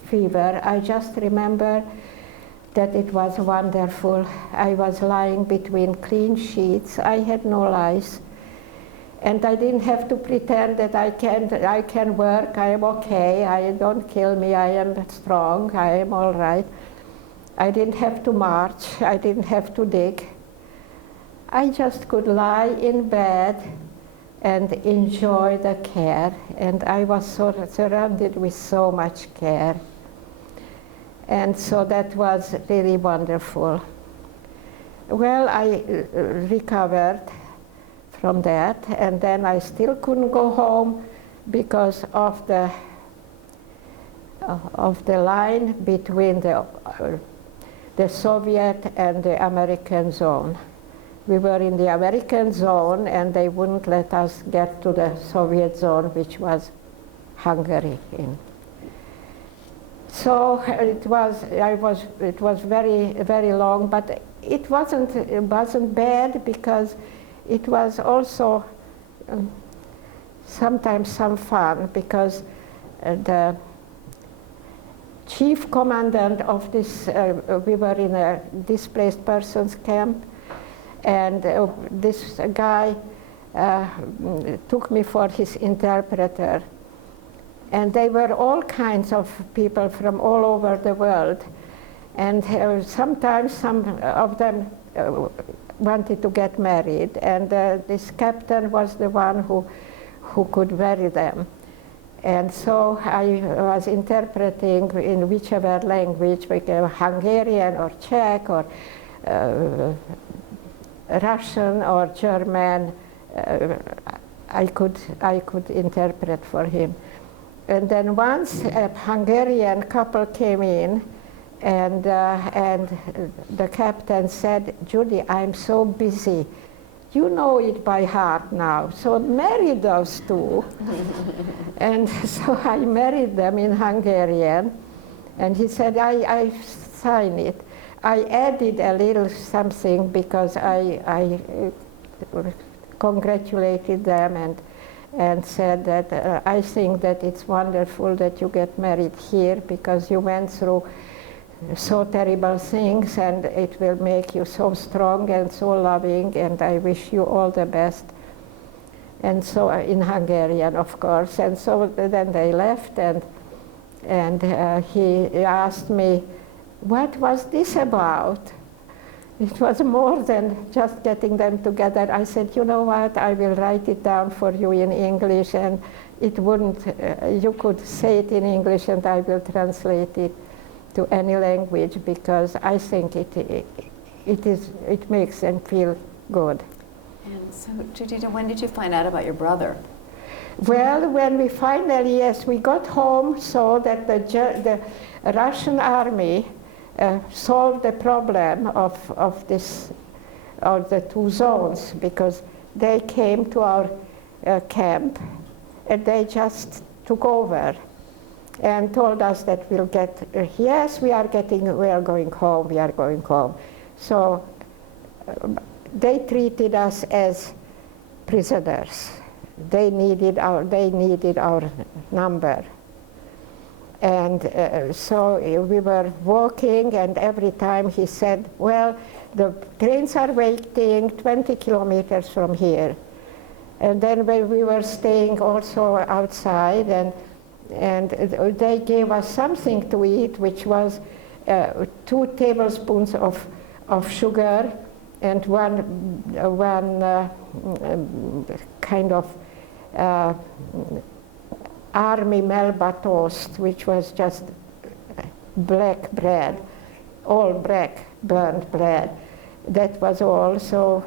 fever. I just remember that it was wonderful. I was lying between clean sheets. I had no lice. And I didn't have to pretend that I can work, I am okay, don't kill me, I am strong, I am all right. I didn't have to march, I didn't have to dig. I just could lie in bed and enjoy the care, and I was surrounded with so much care. And so that was really wonderful. Well, I recovered from that, and then I still couldn't go home because of the line between the Soviet and the American zone. We were in the American zone, and they wouldn't let us get to the Soviet zone, which was Hungary. So it was very, very long, but it wasn't bad because it was also sometimes some fun, because the chief commandant of this, we were in a displaced persons camp, and this guy took me for his interpreter. And they were all kinds of people from all over the world. And sometimes some of them wanted to get married, and this captain was the one who could marry them. And so I was interpreting in whichever language, like Hungarian or Czech or Russian or German. I could interpret for him. And then once a Hungarian couple came in, and the captain said, "Judy, I'm so busy. You know it by heart now, so marry those two." And so I married them in Hungarian, and he said, I sign it. I added a little something because I congratulated them and said that I think that it's wonderful that you get married here, because you went through so terrible things, and it will make you so strong and so loving, and I wish you all the best. And so in Hungarian, of course. And so then they left, and he asked me, what was this about? It was more than just getting them together. I said, you know what, I will write it down for you in English, and it wouldn't, you could say it in English and I will translate it to any language, because I think it makes them feel good. And so, Judith, when did you find out about your brother? Well, when we finally, yes, we got home, so that the Russian army solved the problem of the two zones, because they came to our camp and they just took over and told us that we'll get, yes, we are going home. So they treated us as prisoners. They needed our number. And so we were walking, and every time he said, well, the trains are waiting 20 kilometers from here. And then when we were staying also outside, and they gave us something to eat, which was 2 tablespoons of sugar and one kind of army melba toast, which was just black bread, all black burnt bread. That was all. So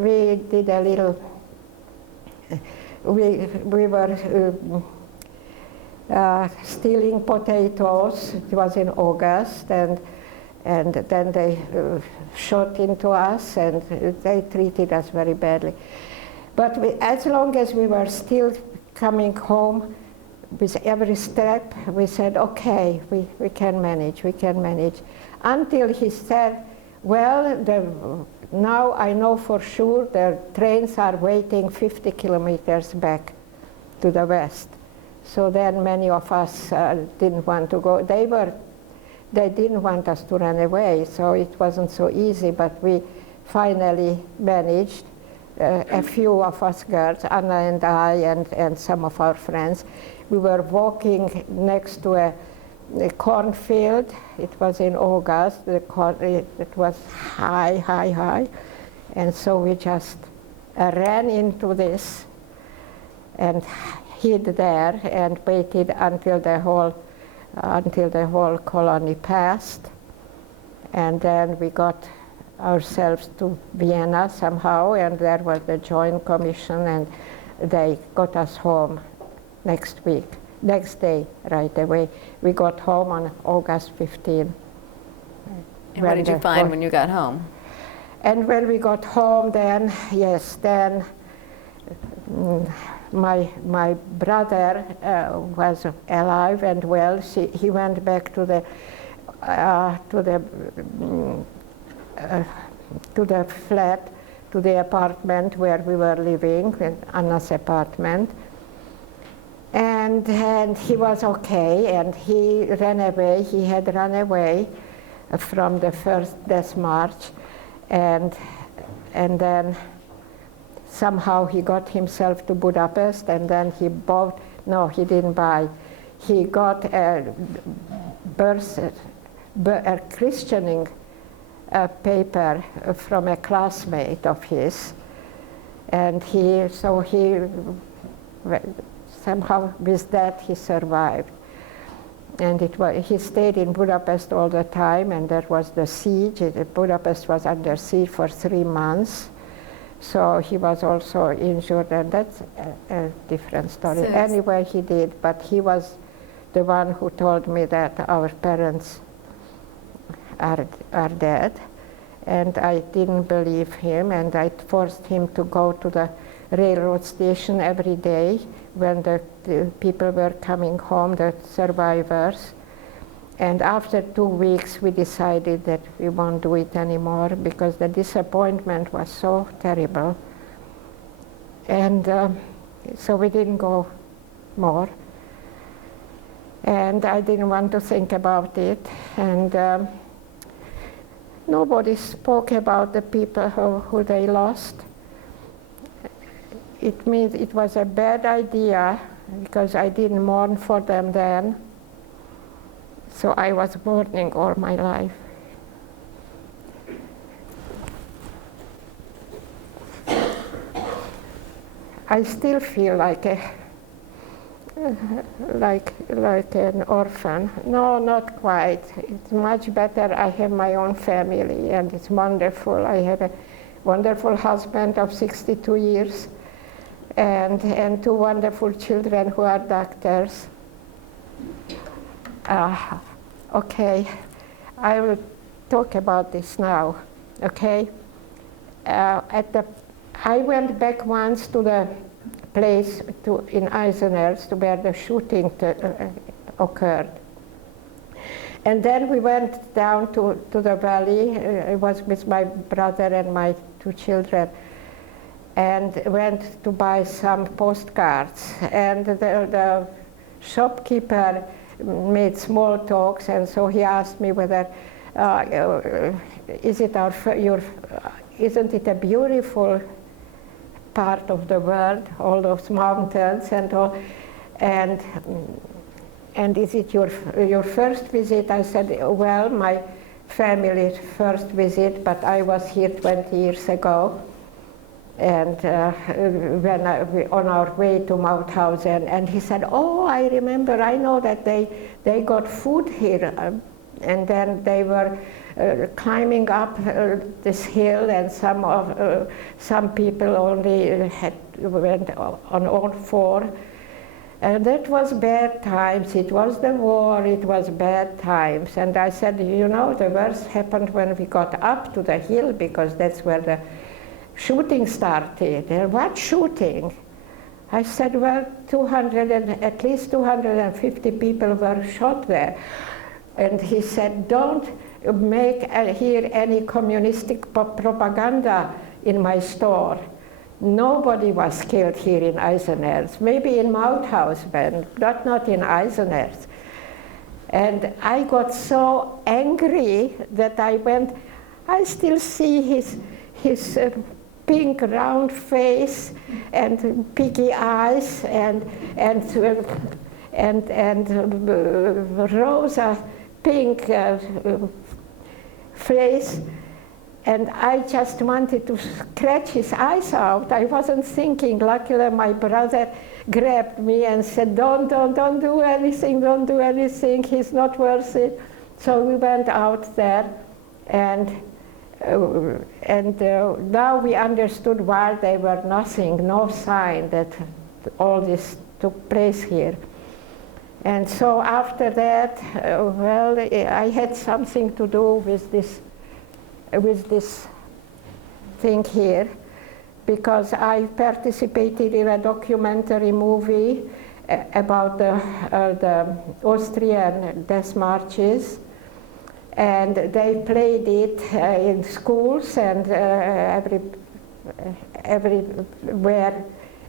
we did a little. We were stealing potatoes. It was in August, and then they shot into us, and they treated us very badly. But as long as we were still coming home, with every step, we said, okay, we can manage, Until he said, well, now I know for sure the trains are waiting 50 kilometers back to the west. So then many of us didn't want to go. they didn't want us to run away, so it wasn't so easy, but we finally managed. A few of us girls, Anna and I, and some of our friends, we were walking next to a cornfield. It was in August. It was high, and so we just ran into this and hid there and waited until the whole colony passed, and then we got ourselves to Vienna somehow, and there was the Joint Commission, and they got us home next day, right away. We got home on August 15. And what did you find when you got home? And when we got home, then, yes, then my brother was alive and well. He went back to the flat, to the apartment where we were living, Anna's apartment. And he was okay, and he ran away. He had run away from the first death march, and then somehow he got himself to Budapest, and then he didn't buy. He got a christening paper from a classmate of his, and somehow with that he survived. And he stayed in Budapest all the time, and there was the siege. Budapest was under siege for 3 months, so he was also injured, and that's a different story. So anyway, he did, but he was the one who told me that our parents are dead, and I didn't believe him, and I forced him to go to the railroad station every day when the people were coming home, the survivors. And after 2 weeks we decided that we won't do it anymore because the disappointment was so terrible. And so we didn't go more. And I didn't want to think about it. And nobody spoke about the people who they lost. It means it was a bad idea because I didn't mourn for them then. So I was mourning all my life. I still feel like an orphan. No, not quite. It's much better. I have my own family, and it's wonderful. I have a wonderful husband of 62 years. And 2 wonderful children who are doctors. Okay, I will talk about this now, okay? I went back once to the place in Eisenherz where the shooting occurred. And then we went down to the valley. I was with my brother and my 2 children, and went to buy some postcards. And the shopkeeper made small talks, and so he asked me whether, isn't it a beautiful part of the world, all those mountains and all, and is it your first visit? I said, well, my family's first visit, but I was here 20 years ago. And on our way to Mauthausen, and he said, oh, I remember, I know that they got food here, and then they were climbing up this hill, and some people only went on all 4, and that was bad times. It was the war, it was bad times. And I said, you know, the worst happened when we got up to the hill, because that's where the shooting started. What shooting? I said, well, at least 250 people were shot there. And he said, don't make here any communistic propaganda in my store. Nobody was killed here in Eisenherz. Maybe in Mauthausen, but not in Eisenherz. And I got so angry that I still see his pink round face and piggy eyes and rosa pink face. And I just wanted to scratch his eyes out. I wasn't thinking. Luckily, my brother grabbed me and said, don't do anything, don't do anything, he's not worth it. So we went out there, and now we understood why there were nothing, no sign that all this took place here. And so after that, well, I had something to do with this thing here, because I participated in a documentary movie about the Austrian death marches, and they played it in schools and everywhere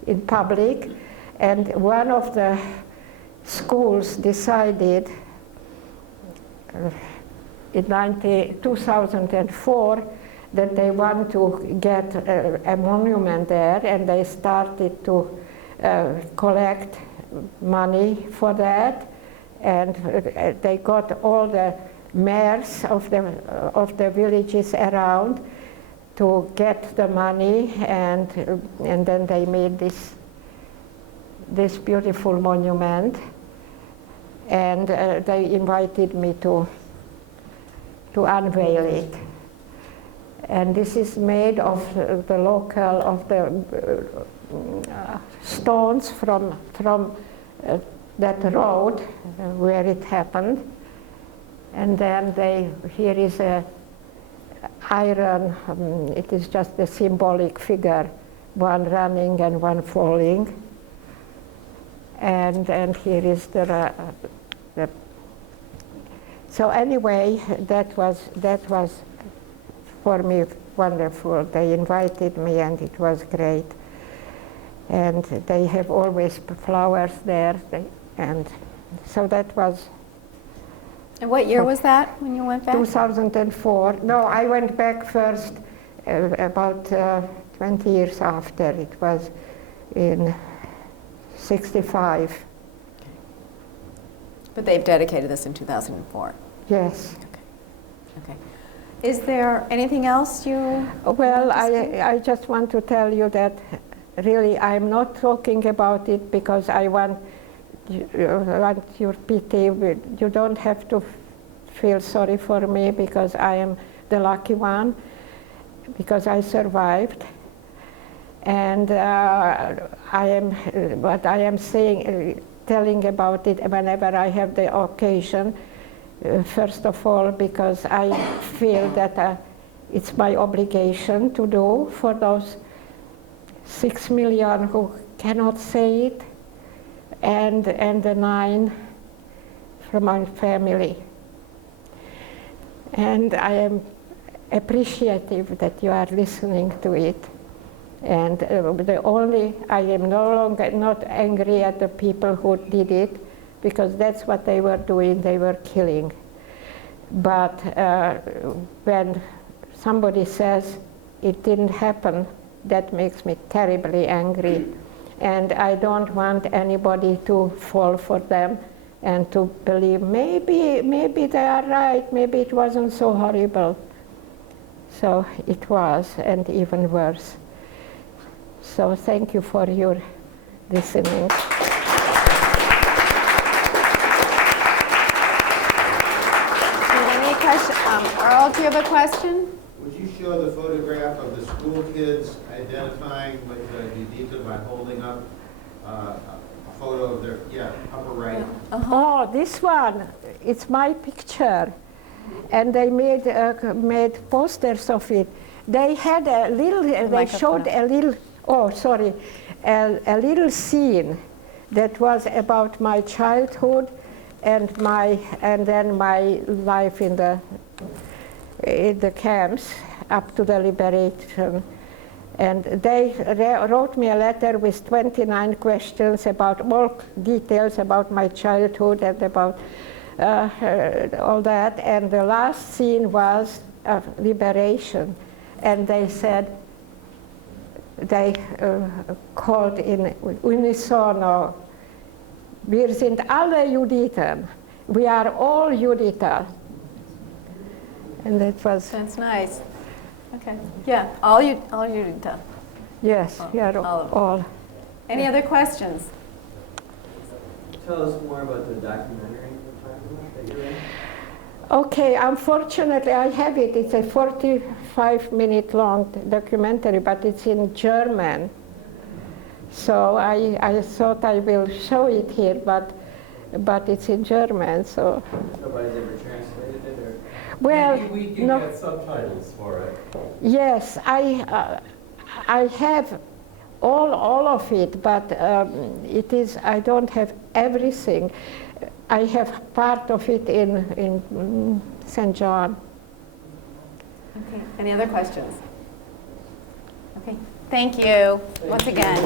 in public. And one of the schools decided in 2004 that they want to get a monument there, and they started to collect money for that, and they got all the mayors of the villages around to get the money, and then they made this beautiful monument, and they invited me to unveil it. And this is made of the stones from that road where it happened. And then here is a iron, it is just a symbolic figure, one running and one falling. And here is the so anyway, that was for me wonderful. They invited me, and it was great. And they have always flowers there, and so that was. And what year was that when you went back? 2004. No, I went back first about 20 years after. It was in 65. But they've dedicated this in 2004. Yes. Okay. Is there anything else you? Well, I just want to tell you that really I'm not talking about it because I want your pity. You don't have to feel sorry for me, because I am the lucky one, because I survived. And what I am saying, telling about it whenever I have the occasion, first of all, because I feel that it's my obligation to do for those 6 million who cannot say it, and the 9 from my family. And I am appreciative that you are listening to it. And I am no longer not angry at the people who did it, because that's what they were doing, they were killing. But when somebody says it didn't happen, that makes me terribly angry. And I don't want anybody to fall for them and to believe maybe they are right, maybe it wasn't so horrible. So it was, and even worse. So thank you for your listening. Earl, do you have a question? Would you show the photograph of the school kids identifying with Judith by holding up a photo of their, upper right? Oh, this one, it's my picture. And they made posters of it. They had a little, they showed a little, a little scene that was about my childhood and then my life in the camps up to the liberation. And they wrote me a letter with 29 questions about all details about my childhood and about all that. And the last scene was of liberation. And they said, they called in unisono, wir sind alle Juditen. We are all Judita. And it was... That's nice. Okay. Yeah, all you done. Yes, we are all. Any other questions? Tell us more about the documentary you're talking about that you're in. Okay, unfortunately I have it. It's a 45-minute long documentary, but it's in German. So I thought I will show it here, but it's in German, so. Nobody's ever translated it, or? Well, maybe we can no, get subtitles for it. yes, I have all of it, but it is, I don't have everything. I have part of it in St. John. Okay. Any other questions? Okay. Thank you once again.